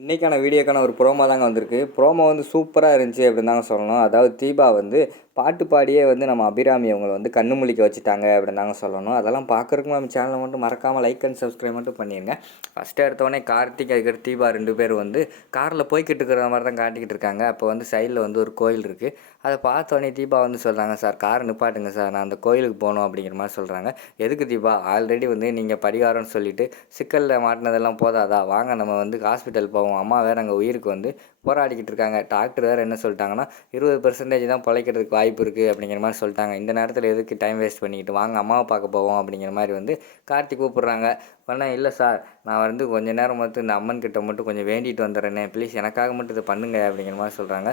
இன்றைக்கான வீடியோக்கான ஒரு ப்ரோமோ தாங்க வந்திருக்கு. ப்ரோமோ வந்து சூப்பராக இருந்துச்சு அப்படின்னு தாங்க சொல்லணும். அதாவது தீபா வந்து பாட்டு பாடியே வந்து நம்ம அபிராமி அவங்கள வந்து கண்ணு முழிக்க வச்சுட்டாங்க அப்படின்னு தாங்க சொல்லணும். அதெல்லாம் பார்க்குறதுக்கு நம்ம சேனலை மட்டும் மறக்காமல் லைக் அண்ட் சப்ஸ்கிரைப் மட்டும் பண்ணிடுங்க. ஃபஸ்ட்டு எடுத்தோடனே கார்த்திக் அதுக்கடுத்து தீபா 2 பேர் வந்து காரில் போய்கிட்டு இருக்கிற மாதிரி தான் காட்டிக்கிட்டு இருக்காங்க. அப்போ வந்து சைடில் வந்து ஒரு கோயில் இருக்குது. அதை பார்த்தோன்னே தீபா வந்து சொல்கிறாங்க, சார் காரை நிப்பாட்டுங்க சார், நான் அந்த கோயிலுக்கு போகணும் அப்படிங்கிற மாதிரி சொல்கிறாங்க. எதுக்கு தீபா, ஆல்ரெடி வந்து நீங்கள் பரிகாரம்னு சொல்லிட்டு சிக்கலில் மாட்டினதெல்லாம் போதாதா, வாங்க நம்ம வந்து ஹாஸ்பிட்டல் போவோம், அம்மா வேறு அங்கே உயிருக்கு வந்து போராடிக்கிட்டு இருக்காங்க, டாக்டர் வேறு என்ன சொல்லிட்டாங்கன்னா 20% தான் பிழைக்கிறதுக்கு வாய்ப்பு இருக்குது அப்படிங்கிற மாதிரி சொல்லிட்டாங்க, இந்த நேரத்தில் எதுக்கு டைம் வேஸ்ட் பண்ணிக்கிட்டு, வாங்க அம்மாவை பார்க்க போவோம் அப்படிங்கிற மாதிரி வந்து கார்த்திக் கூப்பிட்றாங்க. பண்ணேன், இல்லை சார் நான் வந்து கொஞ்சம் நேரம் மட்டும் இந்த அம்மன் கிட்ட மட்டும் கொஞ்சம் வேண்டிட்டு வந்துடுறேனே ப்ளீஸ், எனக்காக மட்டும் இதை பண்ணுங்க அப்படிங்கிற மாதிரி சொல்கிறாங்க.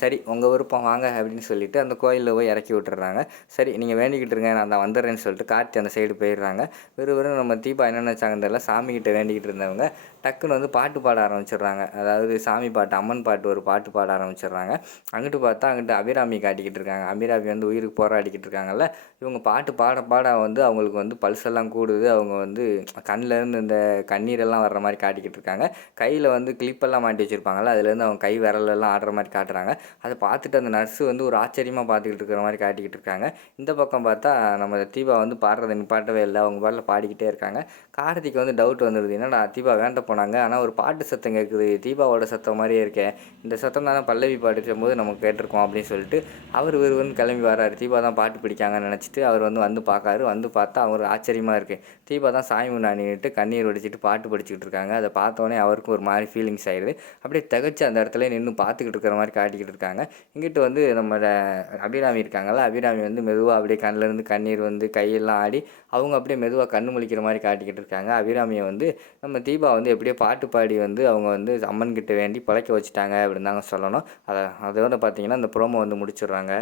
சரி உங்கள் விருப்பம் வாங்க அப்படின்னு சொல்லிட்டு அந்த கோயிலில் போய் இறக்கி விட்டுறாங்க. சரி நீங்கள் வேண்டிக்கிட்டு இருங்க, நான் தான் வந்துடுறேன்னு சொல்லிட்டு கார்த்தி அந்த சைடு போயிடுறாங்க. வெறும் நம்ம தீபா என்ன நினச்சாங்கன்னு தெரியல, சாமிக்கிட்ட வேண்டிக்கிட்டு இருந்தவங்க டக்குன்னு வந்து பாட்டு பாட ஆரம்பிச்சிடுறாங்க. அதாவது சாமி பாட்டு, அம்மன் பாட்டு ஒரு பாட்டு பாட ஆரம்பிச்சிடுறாங்க. அங்கிட்டு பார்த்தா அங்கிட்டு அபிராமி காட்டிக்கிட்டு இருக்காங்க. அபிராமி வந்து உயிருக்கு போராடிக்கிட்டு இருக்காங்கல்ல, இவங்க பாட்டு பாட பாட வந்து அவங்களுக்கு வந்து பல்செல்லாம் கூடுது. அவங்க வந்து கண்ணிலேருந்து இந்த கண்ணீரெல்லாம் வர்ற மாதிரி காட்டிக்கிட்டு இருக்காங்க. கையில் வந்து கிளிப்பெல்லாம் மாட்டி வச்சுருப்பாங்கல்ல, அதுலேருந்து அவங்க கை விரலெல்லாம் ஆடுற மாதிரி காட்டுறாங்க. அதை பார்த்துட்டு அந்த நர்ஸு வந்து ஒரு ஆச்சரியமாக பார்த்துக்கிட்டு இருக்கிற மாதிரி காட்டிக்கிட்டு இருக்காங்க. இந்த பக்கம் பார்த்தா நம்ம தீபா வந்து பாடுறதை நிப்பாட்டவே இல்லை, அவங்க பாட்டில் பாடிக்கிட்டே இருக்காங்க. கார்த்திக் வந்து டவுட் வந்துடுது, என்னடா தீபா வேண்ட போனாங்க, ஆனால் ஒரு பாட்டு சத்தம் கேட்குது, தீபாவோட சத்தம் மாதிரியே இருக்கே, இந்த சத்தம் தானே பல்லவி பாட்டு போது நமக்கு கேட்டிருக்கோம் அப்படின்னு சொல்லிட்டு அவர் விறுவிறுன்னு கிளம்பி வராரு. தீபா தான் பாட்டு பிடிக்காங்கன்னு நினச்சிட்டு அவர் வந்து பார்க்காரு. வந்து பார்த்தா அவர் ஆச்சரியமாக இருக்குது, தீபா தான் சாமி முன்னாடி நின்றுட்டு கண்ணீர் வடிச்சிட்டு பாட்டு படிச்சுக்கிட்டு இருக்காங்க. அதை பார்த்தோன்னே அவருக்கும் ஒரு மாதிரி ஃபீலிங்ஸ் ஆயிடுது. அப்படியே திகச்சு அந்த இடத்துல நின்று பார்த்துக்கிட்டு இருக்கிற மாதிரி காட்டிக்கிட்டு இருக்காங்க. இங்கிட்டு வந்து நம்ம அபிராமி இருக்காங்கல்ல, அபிராமி வந்து மெதுவாக அப்படியே கண்ணிலேருந்து கண்ணீர் வந்து கையெல்லாம் ஆடி அவங்க அப்படியே மெதுவாக கண்ணு முழிக்கிற மாதிரி காட்டிக்கிட்டு இருக்காங்க. அபிராமியை வந்து நம்ம தீபா வந்து எப்படியோ பாட்டு பாடி வந்து அவங்க வந்து அம்மன் கிட்ட வேண்டி பழைக்க வச்சுட்டாங்க அப்படின்னு தாங்க சொல்லணும். அதோட பார்த்தீங்கன்னா இந்த ப்ரோமோ வந்து முடிச்சிடுறாங்க.